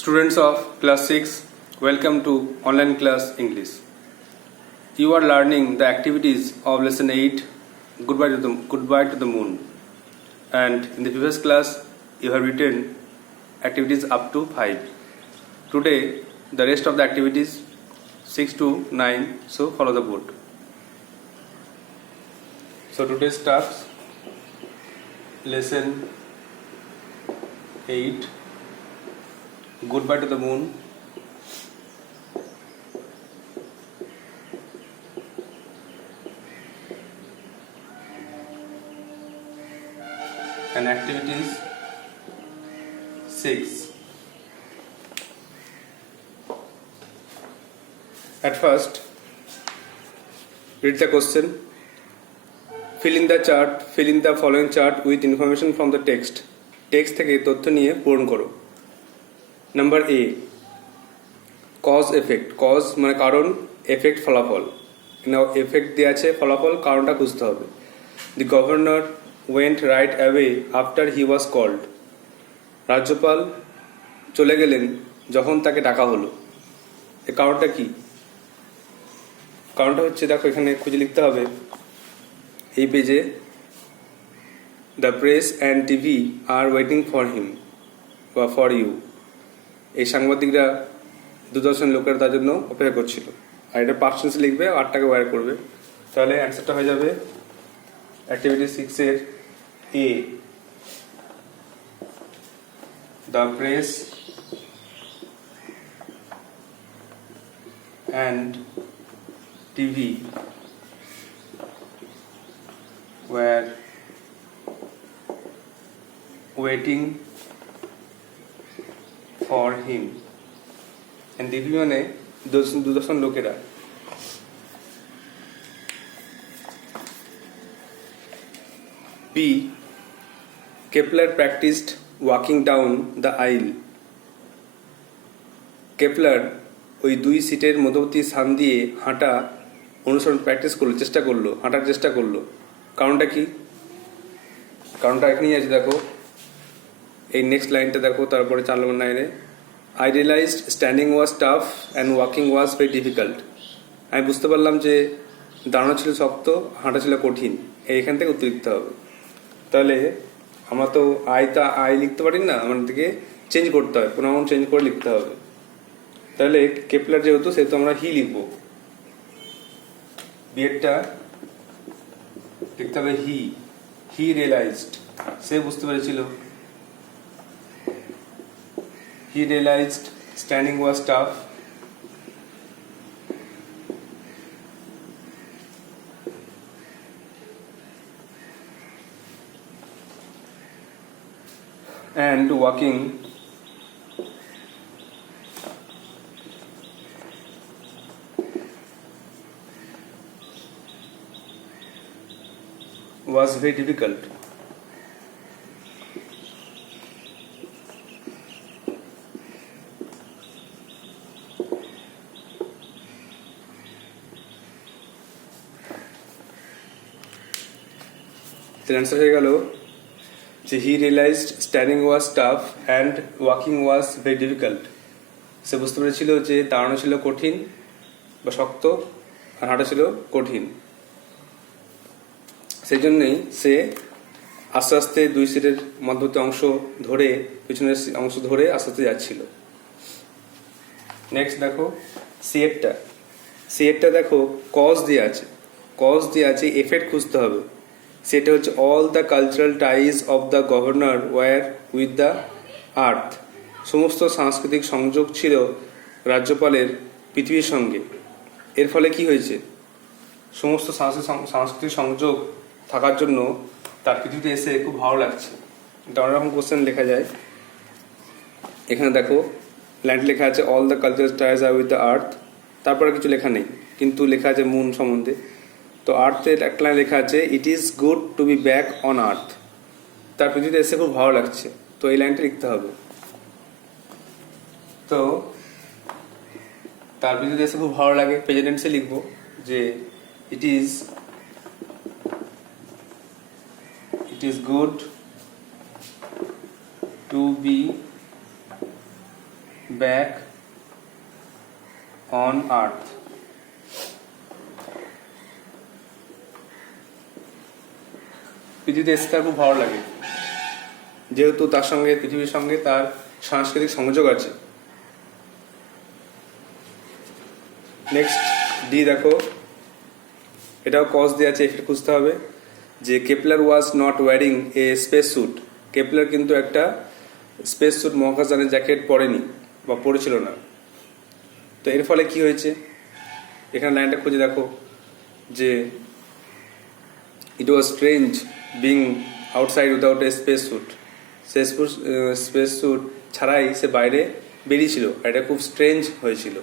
Students of class 6, welcome to online class English. You are learning the activities of lesson 8, Goodbye to the Moon. And in the previous class, you have written activities up to 5. Today, the rest of the activities 6 to 9, so follow the board. So today's task, lesson 8, Goodbye to the Moon. And activities 6. At first, read the question. Fill in the following chart with information from the text. Text থেকে তথ্য নিয়ে পূরণ করো। Number A, cause effect. Cause মানে কারণ, effect ফলাফল। Effect দেওয়া আছে, ফলাফল কারণটা খুঁজতে হবে। The governor went right away after he was called. রাজ্যপাল চলে গেলেন যখন তাকে ডাকা হলো। এর কারণটা কি? কারণটা হচ্ছে, দেখো এখানে খুঁজে লিখতে হবে এই পেজে, the press and TV R waiting for হিম বা ফর ইউ। এই সাংবাদিকরা, দূরদর্শন লোকেরা তার জন্য অপেক্ষা করছিল। আর এটা পার্সেন্স লিখবে, 8টাকে ওয়্যার করবে। তাহলে অ্যান্সারটা হয়ে যাবে অ্যাক্টিভিটি 6-এর এ, the press and TV were waiting for him. and TV মানে দূরদর্শন লোকেরা। B, Kepler practised walking down the aisle. Kepler ওই 2 সিটের মধ্যবর্তী স্থান দিয়ে হাঁটা অনুসরণ হাঁটার চেষ্টা করলো। কারণটা কি? কারণটা এখানেই আছে, দেখো এই নেক্সট লাইনটা দেখো, তারপরে 4 নম্বর লাইনে, I realised standing was tough and walking was very difficult. আমি বুঝতে পারলাম যে দাঁড়ানো ছিল শক্ত, হাঁটা ছিল কঠিন। এইখান থেকে উত্তর লিখতে হবে। তাহলে আমরা তো আই লিখতে পারি না, আমাদেরকে চেঞ্জ করতে হবে, প্রোনাউন চেঞ্জ করে লিখতে হবে। তাহলে কেপলার যেহেতু, সেহেতু আমরা হি লিখবো। বিয়েরটা লিখতে হবে হি রিয়েলাইজড, সে বুঝতে পেরেছিল। He realised standing was tough and walking was very difficult. The answer হয়ে গেল যে he realised standing was tough and walking was very difficult. সে বুঝতে পেরেছিল যে দাঁড়ানো ছিল কঠিন বা শক্ত, আর হাঁটা ছিল কঠিন। সেই জন্যই সে আস্তে আস্তে 2 সিটের মধ্যবর্তী অংশ ধরে, পিছনের অংশ ধরে আস্তে আস্তে যাচ্ছিল। নেক্সট দেখো সিএরটা দেখো, কজ দিয়ে আছে, এফেক্ট খুঁজতে হবে। সেটা হচ্ছে all the cultural ties of the governor war with the earth. সমস্ত সাংস্কৃতিক সংযোগ ছিল রাজ্যপালের পৃথিবীর সঙ্গে। এর ফলে কি হয়েছে? সমস্ত সাংস্কৃতিক সংযোগ থাকার জন্য তার পৃথিবীতে এসে খুব ভালো লাগছে। এটা অনেকরকম কোশ্চেন লেখা যায়। এখানে দেখো লাইন লেখা আছে all the cultural ties are with the earth, তারপরে কিছু লেখা নেই, কিন্তু লেখা আছে মুন সম্বন্ধে। তো আর্থের একটা লাইন লেখা আছে it is good to be back on আর্থ। তার পৃথিবীতে এসে খুব ভালো লাগছে, তো এই লাইনটা লিখতে হবে। তো তার পৃথিবীতে এসে খুব ভালো লাগে, প্রেজেন্ট টেন্সে লিখবো যে it is good to be back on earth. পৃথিবীতে এসে তার খুব ভালো লাগে, যেহেতু তার সঙ্গে পৃথিবীর সঙ্গে তার সাংস্কৃতিক সংযোগ আছে। নেক্সট ডি দেখো, এটাও কজ দেওয়া আছে, এফেক্ট খুঁজতে হবে যে Kepler was not wearing a space suit. Kepler কিন্তু একটা স্পেস স্যুট মহাকাশযানের জ্যাকেট পরেনি বা পরেছিল না। তো এর ফলে কি হয়েছে, এখানে লাইনটা খুঁজে দেখো যে it was strange being outside without a space suit. Space suit ছাড়াই সে বাইরে বেরিয়েছিল, আর এটা খুব স্ট্রেঞ্জ হয়েছিল।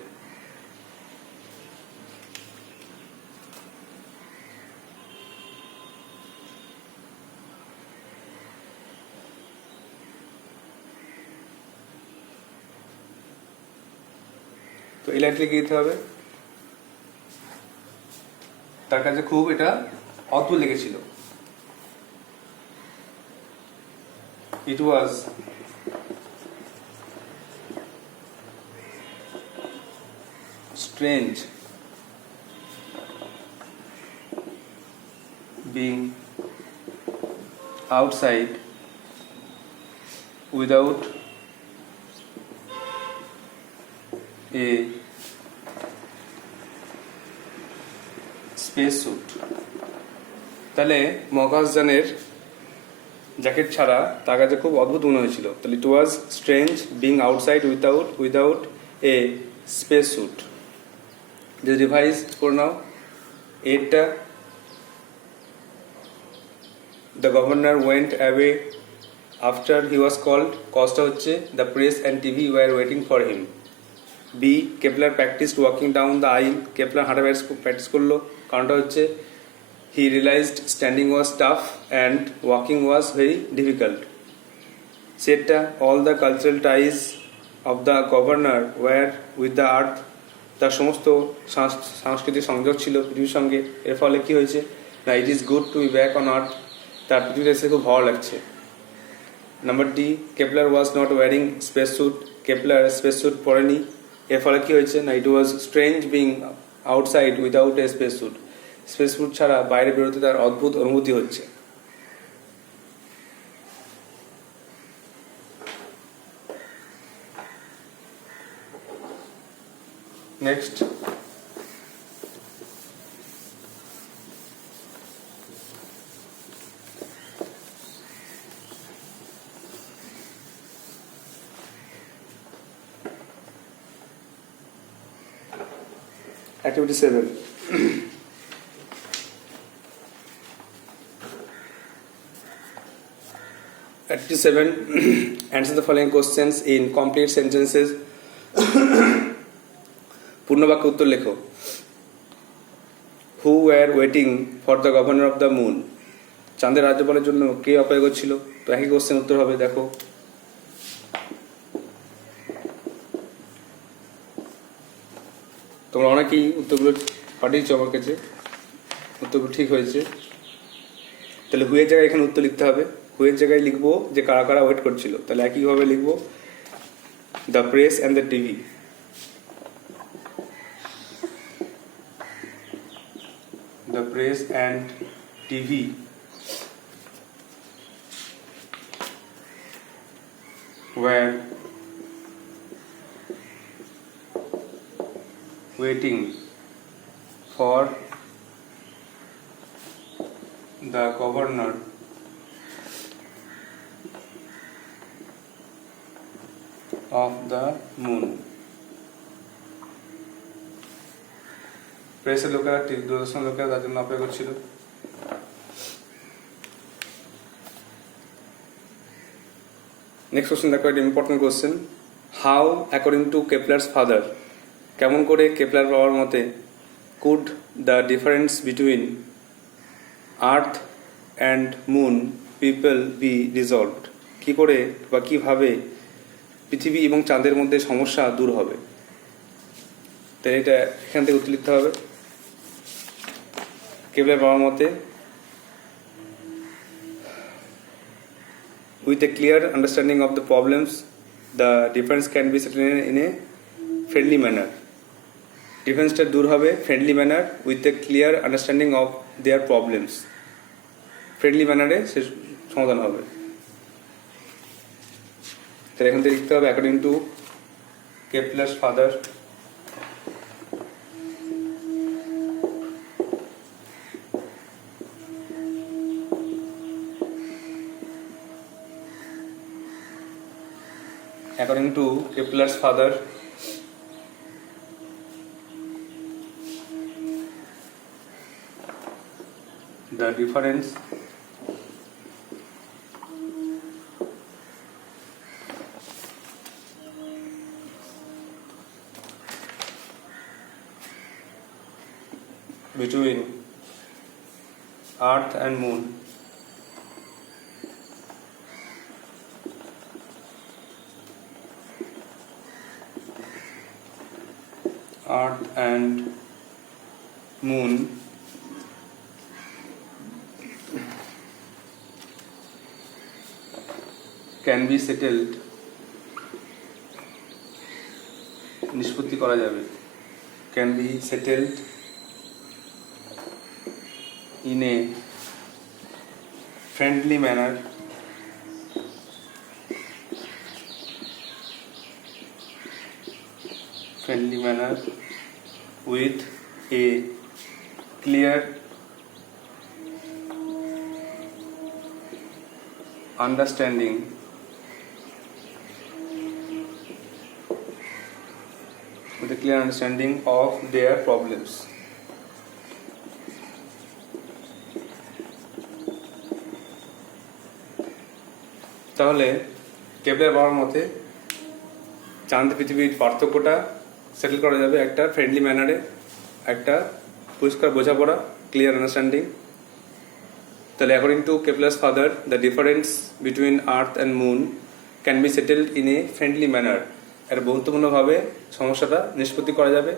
তো এই লাইনটা লিখে দিতে হবে, তার কাছে খুব এটা অদ্ভুত লেগেছিল। It was strange being outside without a space suit. তাহলে মহাকাশযানের জ্যাকেট ছাড়া তার কাছে খুব অদ্ভুত মনে হয়েছিল। তাহলে it was strange being outside without a space suit. যে রিভাইজ করে নাও এরটা, the governor went away after he was called. কজটা হচ্ছে the press and TV were waiting for him. B Kepler practised walking down the aisle. Kepler হাঁটা practice করলো, কারণটা হচ্ছে he realized standing was tough and walking was very difficult. Seta, all the cultural ties of the governor were with the earth. তার সমস্ত সাংস্কৃতিক সংযোগ ছিল পৃথিবীর সঙ্গে। এর ফলে কি হয়েছে না, it is good to be back on আর্থ। তার পৃথিবীতে এসে খুব ভালো লাগছে। Number D, Kepler was not wearing space suit. Kepler space suit পরেনি। এর ফলে কি হয়েছে না, it was strange being outside without a space suit. Space suit ছাড়া বাইরে বেরোতে তার অদ্ভুত অনুভূতি হচ্ছে। Next, activity 7. Activity 7. Answer the following questions in complete sentences. পূর্ণবাক্য উত্তর লেখো। Who were waiting for the governor of the moon? চাঁদের রাজ্যপালের জন্য কে অপেক্ষা করছিল? তো একই কোশ্চেন উত্তর হবে, দেখো। তোমরা অনেকেই উত্তরগুলো পাঠিয়েছো আমার কাছে, উত্তরগুলো ঠিক হয়েছে। তাহলে হুয়ের জায়গায় এখানে উত্তর লিখতে হবে। হুয়ের জায়গায় লিখবো যে কারা কারা ওয়েট করছিল, তাহলে একইভাবে লিখবো the press and the TV. The press and TV were waiting for the governor of the moon. প্রেসের লোকেরা, দূরদর্শন লোকেরা তার জন্য অপেক্ষা করছিল। নেক্সট কোশ্চেন দেখো, একটা important question. How according to Kepler's father, কেমন করে কেপলার বাবার মতে could the difference between Earth and moon people be resolved, কী করে বা কীভাবে পৃথিবী এবং চাঁদের মধ্যে সমস্যা দূর হবে। তাই এটা এখান থেকে উত্তর লিখতে হবে। কেপলার বাবার মতে, with a clear understanding of the problems the difference can be settled in a friendly manner. ডিফারেন্সটা দূর হবে friendly manner with a clear understanding of their problems. Friendly ম্যানারে সে সমাধান হবে। তাহলে এখান থেকে লিখতে হবে according to Kepler's father according to Kepler's father, the difference between Earth and Moon can be settled নিষ্পত্তি করা যাবে can be settled in a friendly manner with a clear understanding of their problems. তাহলে Kepler বাবার মতে চাঁদ পৃথিবীর পার্থক্যটা settle করা যাবে একটা ফ্রেন্ডলি ম্যানারে, একটা পরিষ্কার বোঝাপড়া, ক্লিয়ার আন্ডারস্ট্যান্ডিং। তাহলে according to Kepler's father the difference between Earth and moon can be settled in a friendly manner. একটা বন্ধুত্বপূর্ণভাবে সমস্যাটা নিষ্পত্তি করা যাবে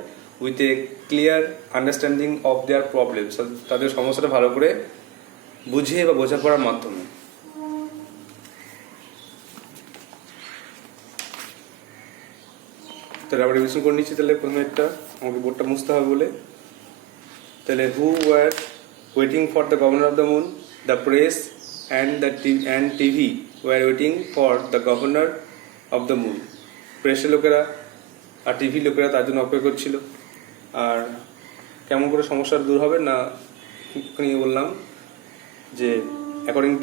with a clear understanding of their problems, তাদের সমস্যাটা ভালো করে বুঝিয়ে বা বোঝাপড়ার মাধ্যমে। তাহলে আমরা রিভিশন করে নিচ্ছি। তাহলে প্রথমে আমাকে বোর্ডটা মুছতে হবে বলে। তাহলে who were waiting for the governor of the moon, the press and TV were waiting for the governor of the moon. প্রেসের লোকেরা আর টিভি লোকেরা তার জন্য অপেক্ষা করছিল। আর কেমন করে সমস্যা দূর হবে না, এখানে বললাম যে according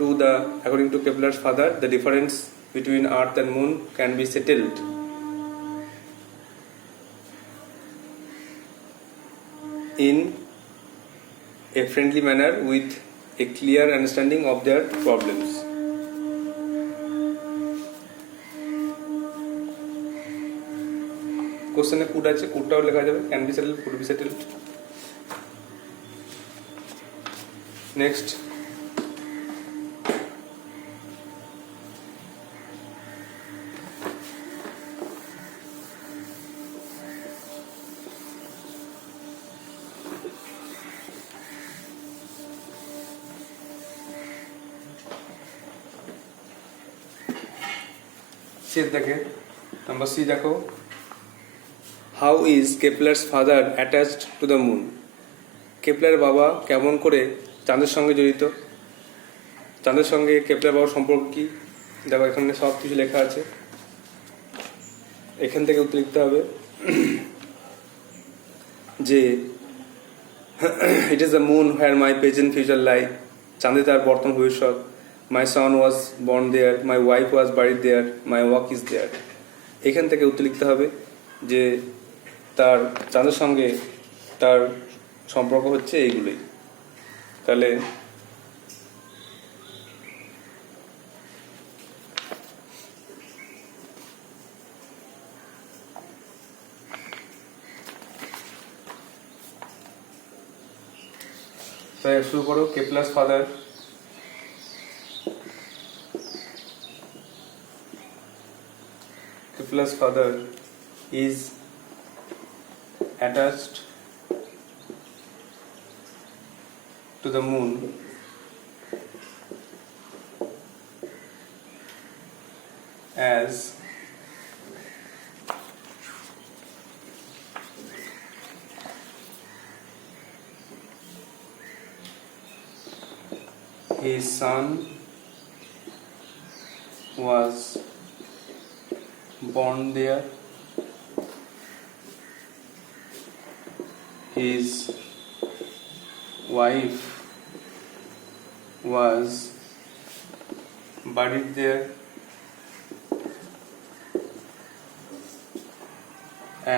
to Kepler's father the difference between Earth and moon can be settled in a friendly manner with a clear understanding of their problems. কোশ্চেনে কুড আছে, কুডটাও লেখা যাবে, can be settled, could be settled. Next দেখে number C দেখো, how is Kepler's father attached to the moon. কেপলারের বাবা কেমন করে চাঁদের সঙ্গে জড়িত, চাঁদের সঙ্গে কেপলার বাবার সম্পর্ক কি? দেখো এখানে সব কিছু লেখা আছে, এখান থেকে উত্তর লিখতে হবে যে it is the moon where my present future lie. চাঁদে তার বর্তমান ভবিষ্যৎ। My son was born there, my wife was buried there, my work is there. এখান থেকে উত্তর লিখতে হবে যে তার চাঁদের সঙ্গে তার সম্পর্ক হচ্ছে এইগুলোই। তাহলে শুরু করো। Kepler's father Kepler's father is attached to the moon as his son was born there. His wife was buried there,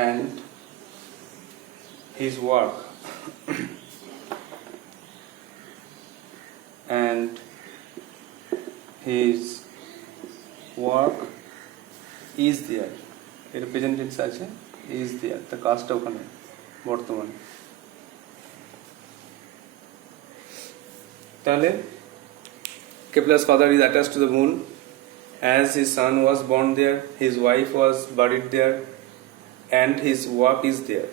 and his work and his work is there. এর প্রেজেন্ট টেন্স আছে, is there, the কাজটা ওখানে বর্তমানে। তাহলে Kepler's father is attached to the moon. As his son was born there, his wife was buried there, and his work is there.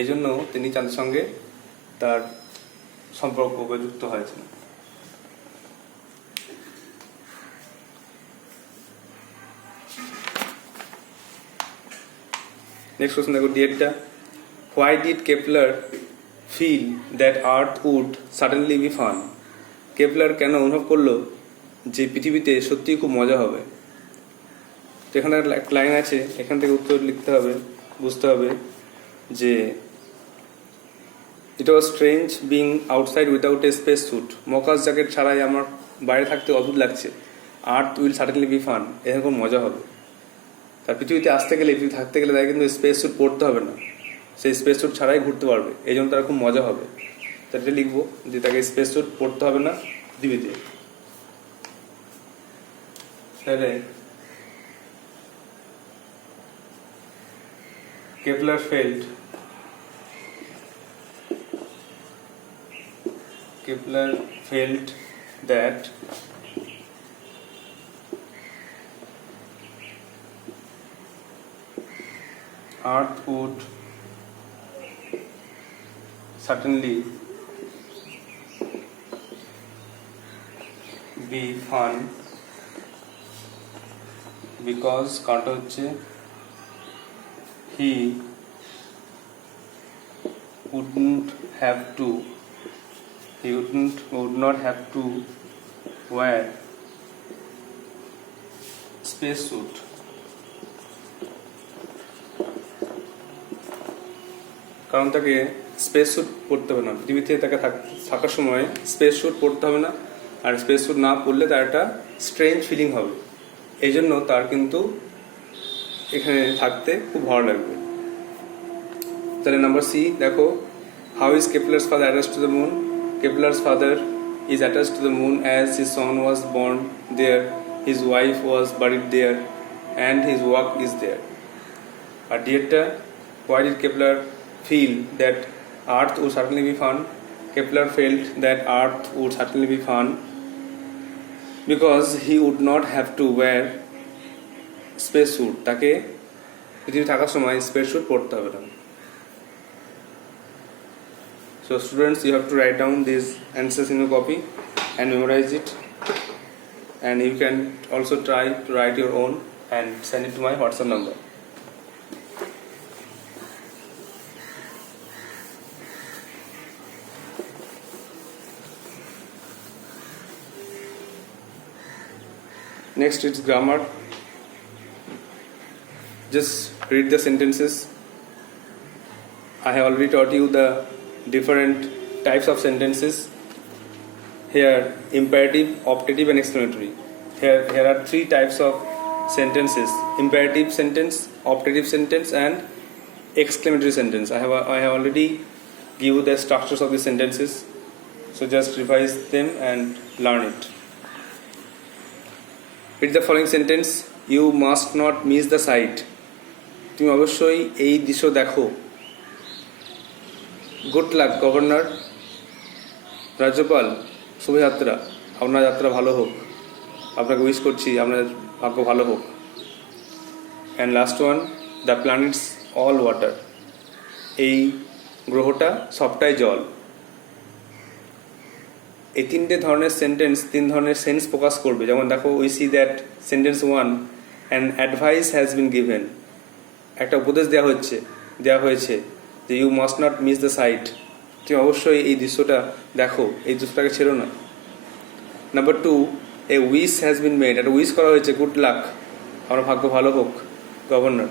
এই জন্য তিনি চাঁদের সঙ্গে তার সম্পর্ক যুক্ত হয়েছেন। নেক্সট কোশ্চেন দেখো, ডিএডটা, why did Kepler feel that Earth would suddenly be fun? Kepler কেন অনুভব করলো যে পৃথিবীতে সত্যিই খুব মজা হবে? তো এখানে এক লাইন আছে, এখান থেকে উত্তর লিখতে হবে, বুঝতে হবে যে it was strange being outside without a space suit. মকাস জ্যাকেট ছাড়াই আমার বাইরে থাকতে অদ্ভুত লাগছে। Earth will suddenly be fun, এরকম মজা হবে। তার পৃথিবীতে আসতে গেলে, পৃথিবী থাকতে গেলে তাই কিন্তু স্পেস স্যুট পরতে হবে না, সেই স্পেস স্যুট ছাড়াই ঘুরতে পারবে, এই জন্য তার খুব মজা হবে। তাহলে লিখবো যে তাকে স্পেস স্যুট পরতে হবে না পৃথিবীতে। তাহলে Kepler felt that Earth would certainly be fun because কারণটা হচ্ছে he would not have to wear space suit. কারণ তাকে স্পেস স্যুট পরতে হবে না, পৃথিবীতে তাকে থাকার সময় স্পেস স্যুট পরতে হবে না, আর স্পেস স্যুট না পরলে তার একটা স্ট্রেঞ্জ ফিলিং হবে, এই জন্য তার কিন্তু এখানে থাকতে খুব ভালো লাগবে। তাহলে নাম্বার সি দেখো, how is Kepler's father attached to the moon? Kepler's father is attached to the moon as his son was born there, his wife was buried there, and his work is there. আর ডিএডটা, why did Kepler feel that Earth would certainly be fun? Kepler felt that Earth would certainly be fun because he would not have to wear space suit. তাকে পৃথিবী থাকার সময় space sweet পরতে হবে না। So students, you have to write down these answers in your copy and memorize it, and you can also try to write your own and send it to my WhatsApp number. Next is grammar. Just read the sentences. I have already taught you the different types of sentences. Here, imperative, optative and exclamatory. Here are three types of sentences: imperative sentence, optative sentence and exclamatory sentence. I have already give you the structures of the sentences, so just revise them and learn it. Read the following sentence. You must not miss the sight. তুমি অবশ্যই এই দৃশ্য দেখো। Good luck governor, রাজ্যপাল শুভযাত্রা, আপনার যাত্রা ভালো হোক, আপনাকে উইশ করছি আপনার ভাগ্য ভালো হোক। And last one, the planets all water, এই গ্রহটা সবটাই জল। এই তিনটে ধরনের সেন্টেন্স তিন ধরনের সেন্স প্রকাশ করবে। যেমন দেখো, we see that sentence one, an advice has been given, একটা উপদেশ দেওয়া হয়েছে যে you must not miss the sight, তুমি অবশ্যই এই দৃশ্যটা দেখো, এই দৃশ্যটাকে ছেড়ো না। Number 2, a wish has been made, একটা উইশ করা হয়েছে, গুড লাক, আমার ভাগ্য ভালো হোক, governor.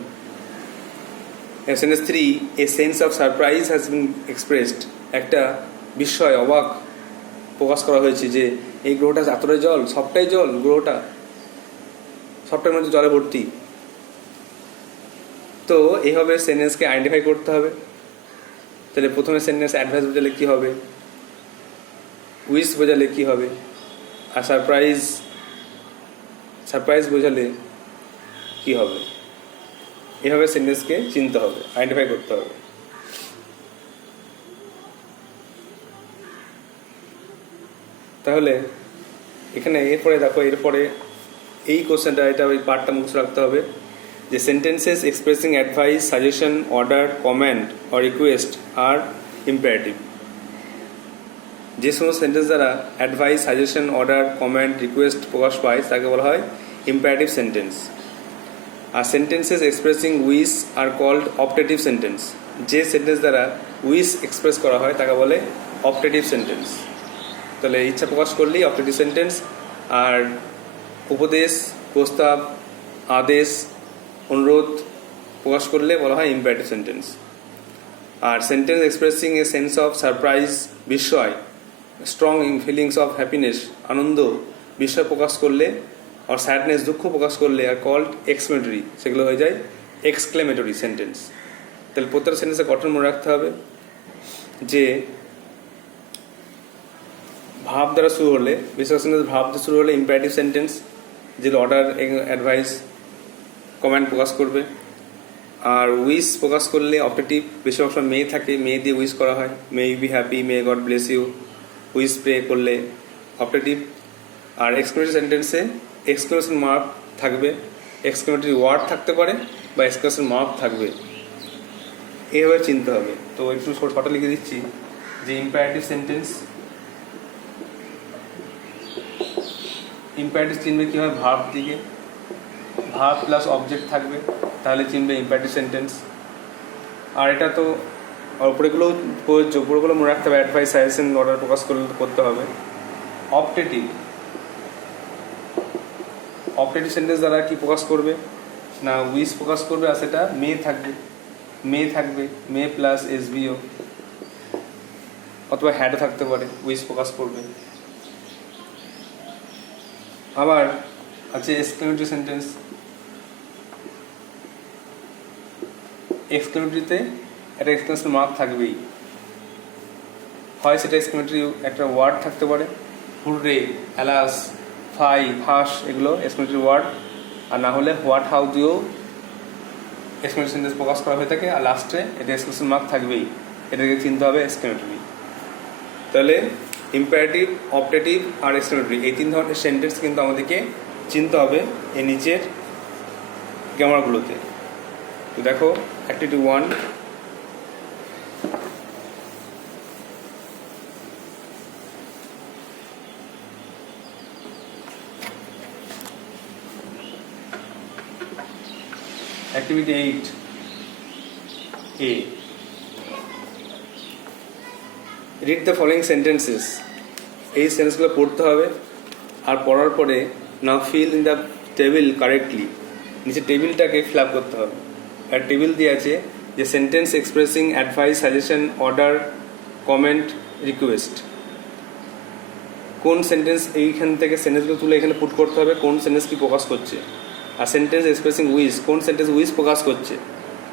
Sentence 3, a sense of surprise has been expressed, একটা বিস্ময়, অবাক প্রকাশ করা হয়েছে যে এই গ্রহটা এতটাই জল, সবটাই জল, গ্রহটা সবটার মধ্যে জলে ভর্তি। তো এইভাবে সেন্টেন্সকে আইডেন্টিফাই করতে হবে। তাহলে প্রথমে সেন্টেন্স অ্যাডভাইস বোঝালে কী হবে, উইশ বোঝালে কী হবে, আর সারপ্রাইজ বোঝালে কী হবে। এভাবে সেন্টেন্সকে চিনতে হবে, আইডেন্টিফাই করতে হবে। তাহলে এখানে এরপরে দেখো, এরপরে এই কোশ্চেনটা, এটা ওই পার্টটা মুখস্থ রাখতে হবে যে sentences expressing advice, suggestion, order, comment or request are imperative. যে সমস্ত সেন্টেন্স দ্বারা advice, suggestion, order, comment, request প্রকাশ পায় তাকে বলা হয় ইম্পারেটিভ সেন্টেন্স। আর sentences expressing wish are called optative sentence. যে সেন্টেন্স দ্বারা উইশ এক্সপ্রেস করা হয় তাকে বলে অপটেটিভ সেন্টেন্স। তাহলে ইচ্ছা প্রকাশ করলেই অপটেটিভ সেন্টেন্স, আর উপদেশ, প্রস্তাব, আদেশ, অনুরোধ প্রকাশ করলে বলা হয় ইম্পারেটিভ সেন্টেন্স। আর sentence expressing a sense of surprise, বিস্ময়, স্ট্রং ফিলিংস অফ হ্যাপিনেস, আনন্দ, বিস্ময় প্রকাশ করলে, আর স্যাডনেস, দুঃখ প্রকাশ করলে, আর কল্ড এক্সক্লেমেটরি, সেগুলো হয়ে যায় এক্সক্লেমেটরি সেন্টেন্স। তাহলে প্রত্যেকটা সেন্টেন্সে গঠন মনে রাখতে হবে যে ভাব দ্বারা শুরু হলে, বেশিরভাগ সেন্টেন্স ভাব দিয়ে শুরু হলে ইম্পারেটিভ সেন্টেন্স, যেগুলো অর্ডার, অ্যাডভাইস, কমেন্ট প্রকাশ করবে। আর উইশ প্রকাশ করলে অপটেটিভ, বেশিরভাগ সময় মে থাকে, মে দিয়ে উইশ করা হয়, may you be happy, may God bless you, wish pray করলে অপটেটিভ। আর এক্সক্লেমেটরি সেন্টেন্সে এক্সক্লেমেশন মার্ক থাকবে, এক্সক্লেমেটরি ওয়ার্ড থাকতে পারে বা এক্সক্লেমেশন মার্ক থাকবে, এইভাবে চিনতে হবে। তো একটু শর্টে লিখে দিচ্ছি যে ইম্পারেটিভ সেন্টেন্স, ইম্পারেটিভ চিনবে কী হয়, ভার্ব দিকে, ভার্ব প্লাস অবজেক্ট থাকবে, তাহলে চিনবে ইম্পারেটিভ সেন্টেন্স। আর এটা তো উপরেগুলো প্রযোজ্য, উপরেগুলো মনে রাখতে হবে, অ্যাডভাইস, সাজেশন, অর্ডার প্রকাশ করতে হবে। অপটেটিভ সেন্টেন্স দ্বারা কি প্রকাশ করবে না, উইশ প্রকাশ করবে, আর সেটা মে থাকবে, মে প্লাস এসবিও, অথবা হ্যাডও থাকতে পারে, উইশ প্রকাশ করবে। আবার আছে এক্সক্লেমেটরি সেন্টেন্স, এক্সক্লেমেটরিতে একটা এক্সক্লেমেশন মার্ক থাকবেই, হয় সেটা এক্সক্লেমেটরি একটা ওয়ার্ড থাকতে পারে, হুররে, অ্যালাস, ফাই, ফাঁস, এগুলো এক্সক্লেমেটরি ওয়ার্ড, আর না হলে হোয়াট, হাউ দিয়েও এক্সক্লেমেটরি সেন্টেন্স প্রকাশ করা হয়ে থাকে, আর লাস্টে এটা এক্সক্লেমেশন মার্ক থাকবেই, এটাকে চিনতে হবে এক্সক্লেমেটরি। তাহলে ইম্পারেটিভ, অপটেটিভ আর এক্সক্লেমেটরি, এই তিন ধরনের সেন্টেন্স কিন্তু আমাদেরকে চিনতে হবে এই নিচের গ্রামারগুলোতে। তো দেখো activity 1, Activity 8A. Read the following sentences. এই সেন্টেন্সগুলো পড়তে হবে, আর পড়ার পরে now fill in the table correctly, নিচে টেবিলটাকে ফিল আপ করতে হবে। আর টেবিল দিয়ে আছে যে sentence expressing advice, suggestion, order, comment, request. কোন সেন্টেন্স, এইখান থেকে সেন্টেন্সগুলো তুলে এখানে পুট করতে হবে, কোন সেন্টেন্স কি প্রকাশ করছে। আর সেন্টেন্স এক্সপ্রেসিং উইশ, কোন সেন্টেন্স উইশ প্রকাশ করছে।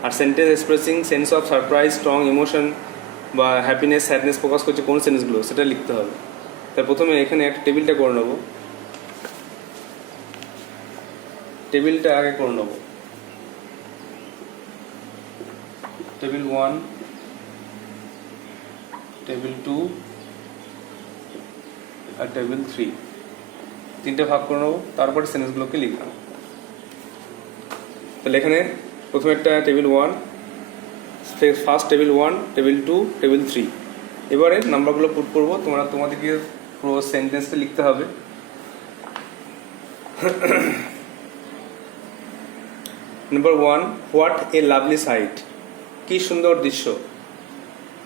আর sentence expressing sense of surprise, strong emotion বা হ্যাপিনেস, স্যাডনেস প্রকাশ করছে কোন সেন্টেন্সগুলো, সেটা লিখতে হবে। তাই প্রথমে এখানে একটা টেবিলটা করে নেবো, টেবিলটা আগে করে নেবো। টেবিল 1, টেবিল 2 আর টেবিল 3, তিনটে ভাগ করে নেবো, তারপরে সেন্টেন্সগুলোকে লিখলাম। তাহলে এখানে প্রথমে একটা table 1, first table 1, table 2, table 3। এবারে নাম্বারগুলো পুট করবো, তোমাদেরকে পুরো সেন্টেন্সটা লিখতে হবে। Number 1, what a lovely sight, কি সুন্দর দৃশ্য।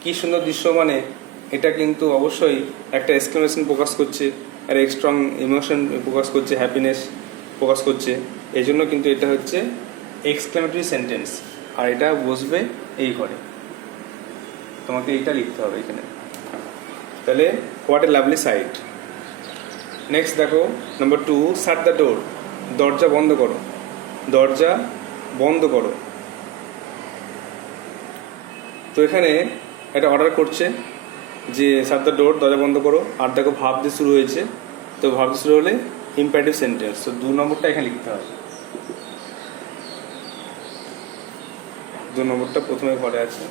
কি সুন্দর দৃশ্য মানে এটা কিন্তু অবশ্যই একটা এক্সক্লেমেশন প্রকাশ করছে, আর স্ট্রং ইমোশন প্রকাশ করছে, হ্যাপিনেস প্রকাশ করছে, এই জন্য কিন্তু এটা হচ্ছে এক্সক্লেমেটরি সেন্টেন্স। আর এটা বসবে এই করে, তোমাকে এইটা লিখতে হবে এখানে। তাহলে what a lovely sight. Next দেখো নাম্বার 2, শাট দ্য ডোর, দরজা বন্ধ করো, দরজা বন্ধ করো। তো এখানে একটা অর্ডার করছে যে শাট দ্য ডোর, দরজা বন্ধ করো, আর দেখো ভাব দিয়ে শুরু হয়েছে, তো ভাব দিয়ে শুরু হলে ইম্পারেটিভ সেন্টেন্স, তো 2 নম্বরটা এখানে লিখতে হবে। 2 নম্বরটা প্রথমে ঘরে আছে।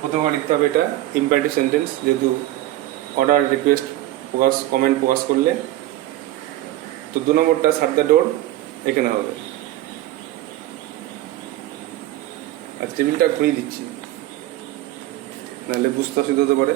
প্রথমে লিখতে হবে এটা ইম্পারেটিভ সেন্টেন্স, যেহেতু অর্ডার, রিকোয়েস্ট প্রকাশ, কমেন্ট প্রকাশ করলে, তো 2 নম্বরটা শাট দ্য ডোর এখানে হবে। আর টেবিলটা ঘুরিয়ে দিচ্ছি, নাহলে বুঝতে অসুবিধা হতে পারে।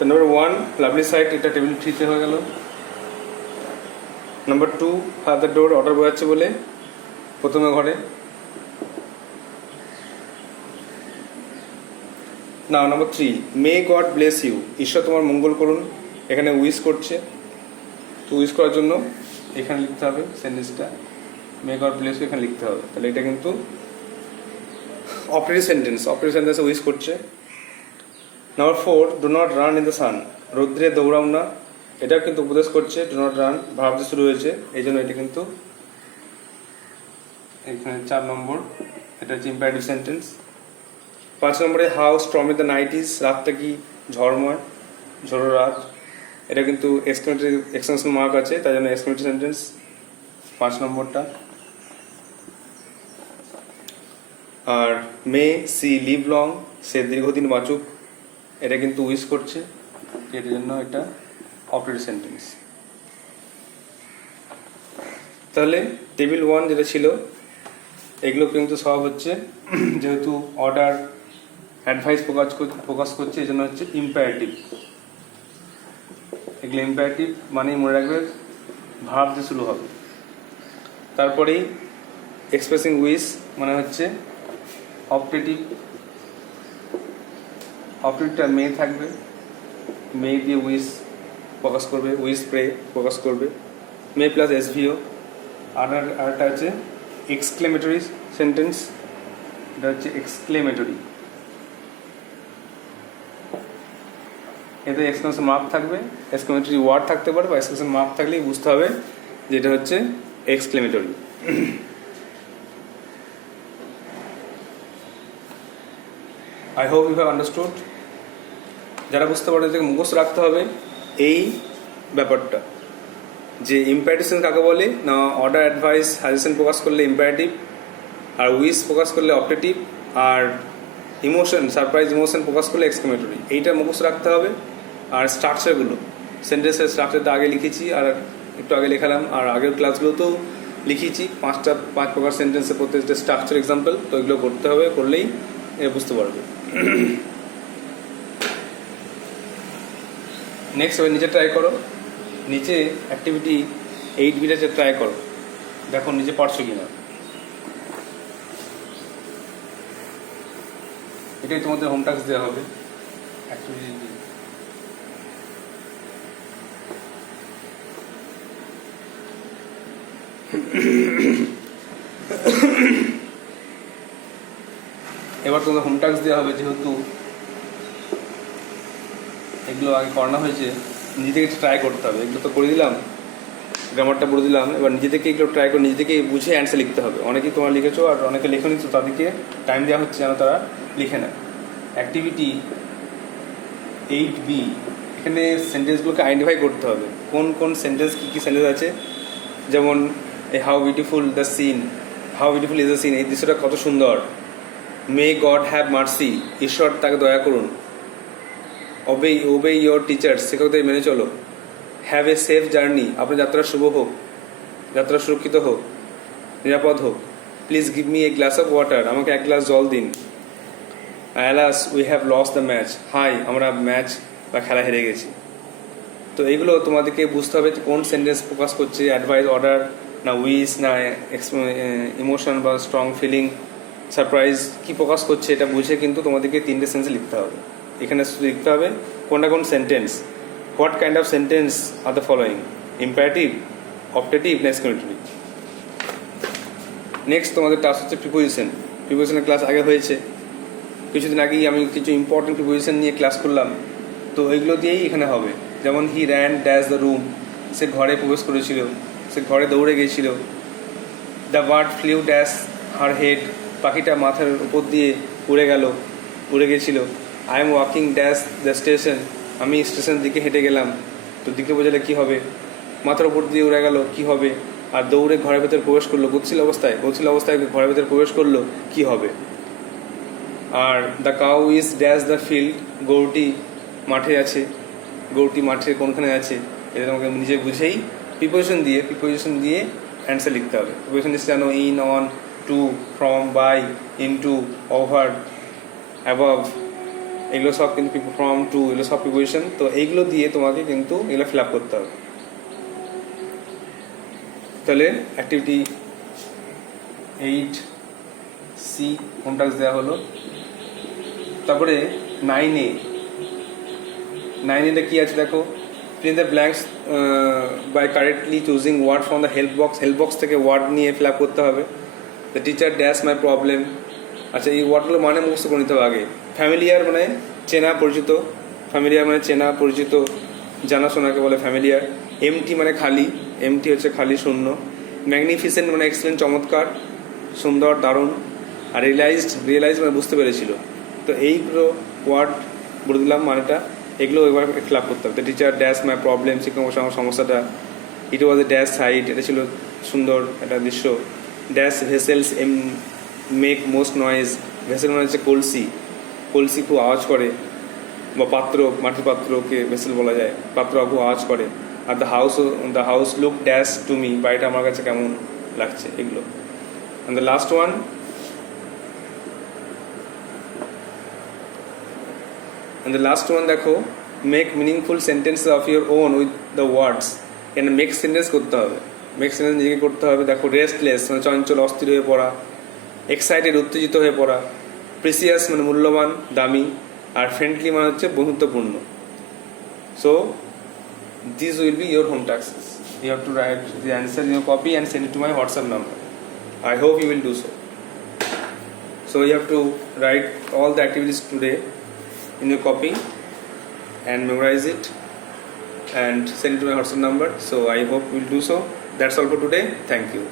তো নাম্বার 1 লাভলি সাইট, এটা টেবিল 3-তে হয়ে গেল। Number 2 shut the door, order বোঝাচ্ছে বলে প্রথমে ঘরে। না, number 3, may God bless you, ঈশ্বর তোমার মঙ্গল করুন, এখানে উইশ করছে, তো উইশ করার জন্য এখানে লিখতে হবে সেন্টেন্সটা, মে গড ব্লেস ইউ এখানে লিখতে হবে। তাহলে এটা কিন্তু অপারেটিভ সেন্টেন্স, অপারেটিভ সেন্টেন্সে উইশ করছে। Number 4, do not run in the sun, রৌদ্রে দৌড়াও না, এটাও কিন্তু উপদেশ করছে, ডো নট রান, ভাব দিয়ে শুরু হয়েছে, এই জন্য এটা কিন্তু এখানে 4 নম্বর, এটা হচ্ছে ইম্পারেটিভ সেন্টেন্স। 5 নম্বরে how stormy the night is, রাতটা কি ঝড়ময়, ঝড়ো রাত, এটা কিন্তু এক্সক্লেমেশন মার্ক আছে, তাই জন্য এক্সক্লেমেটরি সেন্টেন্স 5 নম্বরটা। আর মে সি লিভ লং, সে দীর্ঘদিন বাঁচুক, এটা কিন্তু উইশ করছে, এর জন্য এটা অপারেটিভ সেন্টেন্স। তাহলে টেবিল 1 যেটা ছিল, এগুলো কিন্তু সব হচ্ছে যেহেতু অর্ডার, অ্যাডভাইস প্রকাশ করছে, এই জন্য হচ্ছে ইম্পারেটিভ। এগুলো ইম্পারেটিভ মানে মনে রাখবে ভাব দিয়ে শুরু হবে। তারপরেই এক্সপ্রেসিং উইশ মানে হচ্ছে অপারেটিভ, অপারেটিভটা মে থাকবে, মে দিয়ে উইশ প্রকাশ করবে, উইশ প্রে প্রকাশ করবে, মে প্লাস এসভিও। আর একটা আছে এক্সক্লেমেটরি সেন্টেন্স, এটা হচ্ছে এক্সক্লেমেটরি, এতে এক্সক্লেমেশন মার্ক থাকবে, এক্সক্লেমেটরি ওয়ার্ড থাকতে পারে, বা এক্সক্লেমেশন মার্ক থাকলেই বুঝতে হবে যে এটা হচ্ছে exclamatory. I hope you have understood. যারা বুঝতে পারে যে মুখস্থ রাখতে হবে এই ব্যাপারটা, যে ইম্পারেটিভ কাকে বলে না, অর্ডার, অ্যাডভাইস, সাজেশন প্রকাশ করলে ইম্পারেটিভ, আর উইশ প্রকাশ করলে অপারেটিভ, আর ইমোশন, সারপ্রাইজ ইমোশন প্রকাশ করলে এক্সক্লেমেটরি। এইটা মুখস্থ রাখতে হবে। আর স্ট্রাকচারগুলো, সেন্টেন্সের স্ট্রাকচারটা আগে লিখেছি, আর একটু আগে লেখালাম, আর আগের ক্লাসগুলোতেও লিখেছি 5 প্রকার সেন্টেন্সের প্রত্যেকটা স্ট্রাকচার এক্সাম্পল, তো এগুলো করতে হবে, করলেই বুঝতে পারবে। নেক্সট এবার নিচে ট্রাই করো, নিচে অ্যাক্টিভিটি 8B ট্রাই করো, দেখো নিচে পারছো কিনা। এটাই তোমাদের হোম টাস্ক দেওয়া হবে অ্যাক্টিভিটি। এবার তোমাদের হোম টাস্ক দেওয়া হবে, যেহেতু এগুলো আগে করানো হয়েছে, নিজে থেকে ট্রাই করতে হবে। এগুলো তো করে দিলাম, গ্রামারটা বলে দিলাম, এবার নিজে থেকে এগুলো ট্রাই করে নিজে থেকে বুঝে অ্যান্সার লিখতে হবে। অনেকেই তোমরা লিখেছো, আর অনেকে লেখনি, তো তাদেরকে টাইম দেওয়া হচ্ছে যেন তারা লিখে নেয়। অ্যাক্টিভিটি 8B, এখানে সেন্টেন্সগুলোকে আইডেন্টিফাই করতে হবে, কোন কোন সেন্টেন্স, কী কী সেন্টেন্স আছে। যেমন এই how beautiful the scene, how beautiful is the scene, এই দৃশ্যটা কত সুন্দর। মে গড হ্যাভ মার্সি, ঈশ্বর তাকে দয়া করুন। ওবে ইয়োর টিচার্স, শিক্ষকদের মেনে চলো। হ্যাভ এ সেফ জার্নি, আপনার যাত্রা শুভ হোক, যাত্রা সুরক্ষিত হোক, নিরাপদ হোক। Please give me a glass of water, আমাকে এক গ্লাস জল দিন। Alas we have loss the match, হাই আমরা ম্যাচ বা খেলা হেরে গেছি। তো এইগুলো তোমাদেরকে বুঝতে হবে কোন সেন্টেন্স ফোকাস করছে, অ্যাডভাইস, অর্ডার, না উইস, না ইমোশন বা স্ট্রং ফিলিং, সারপ্রাইজ, কি ফোকাস করছে এটা বুঝে কিন্তু তোমাদেরকে তিনটে সেন্টেন্স লিখতে হবে। এখানে শুধু লিখতে হবে কোনটা কোন sentence, what kind of sentence are the following, imperative, optative, না এক্সক্লেমেটরি। নেক্সট তোমাদের টাস্ক হচ্ছে প্রিপোজিশন। প্রিপোজিশনের ক্লাস আগে হয়েছে, কিছুদিন আগেই আমি কিছু ইম্পর্টেন্ট প্রিপোজিশন নিয়ে ক্লাস করলাম, তো ওইগুলো দিয়েই এখানে হবে। যেমন he ran dash the room, সে ঘরে প্রবেশ করেছিল, সে ঘরে দৌড়ে গিয়েছিল। The bird flew dash her head, পাখিটা মাথার উপর দিয়ে উড়ে গেছিল। I am walking dash the station, আমি স্টেশনের দিকে হেঁটে গেলাম। তো দিকে বোঝালে কী হবে, মাথার উপর দিয়ে উড়ে গেল কী হবে, আর দৌড়ে ঘরের ভেতর প্রবেশ করলো, গতিশীল অবস্থায় ঘরের ভেতর প্রবেশ করলো কী হবে। Are the cow is dash the field, গরুটি মাঠে আছে, গরুটি মাঠে কোনখানে আছে, এটা তোমাকে নিজে বুঝেই প্রিপোজিশন দিয়ে অ্যান্সার লিখতে হবে। প্রিপোজিশন লিস্ট জানো, in, on, to, from, by, into, over, above, এগুলো সব কিন্তু ফ্রম, টু, এগুলো সব প্রিপোজিশন। তো এইগুলো দিয়ে তোমাকে কিন্তু এগুলো ফিল আপ করতে হবে। তাহলে অ্যাক্টিভিটি 8C হোম টাস্ক দেওয়া হলো। তারপরে 9A কি আছে দেখো, fill in the blanks by correctly choosing word from the help box থেকে ওয়ার্ড নিয়ে ফিল আপ করতে হবে। The teacher dash my problem, আচ্ছা এই ওয়ার্ডগুলো মানে মুখস্থ করে নিতে হবে আগে। ফ্যামিলিয়ার মানে চেনা পরিচিত, জানাশোনাকে বলে ফ্যামিলিয়ার। এমটি মানে খালি, এমটি হচ্ছে খালি, শূন্য। ম্যাগনিফিসেন্ট মানে এক্সেলেন্ট, চমৎকার, সুন্দর, দারুণ। আর রিয়েলাইজ মানে বুঝতে পেরেছিল। তো এইগুলো ওয়ার্ড বলে দিলাম মানেটা, এগুলো এবার ফিল আপ করতে হবে। The teacher dash my problem, শিক্ষক আমার সমস্যাটা। ইট ওয়াজ এ ড্যাশ সাইট, এটা ছিল সুন্দর একটা দৃশ্য। Dash vessels make most noise, vessel মানে হচ্ছে কলসি খুব আওয়াজ করে, বা পাত্র, মাটির পাত্রকে ভেসেল বলা যায়, পাত্র খুব আওয়াজ করে। Are the house look dash to me, বাড়িটা আমার কাছে কেমন লাগছে, এগুলো। অ্যান্ড দ্য লাস্ট ওয়ান দেখো, make meaningful sentences of your own with the words. এখানে মেক সেন্টেন্স করতে হবে, নিজেকে করতে হবে। দেখো রেস্টলেস মানে চঞ্চল, অস্থির হয়ে পড়া। এক্সাইটেড উত্তেজিত হয়ে পড়া। প্রিসিয়াস মানে মূল্যবান, দামি। আর ফ্রেন্ডলি মানে হচ্ছে বন্ধুত্বপূর্ণ। So this will be your home tasks. You have to write the answer in your copy and send it to my WhatsApp number. I hope you will do so. So you have to write all the activities today in your copy and memorize it and send it to my WhatsApp number. So I hope you will do so. That's all for today. Thank you.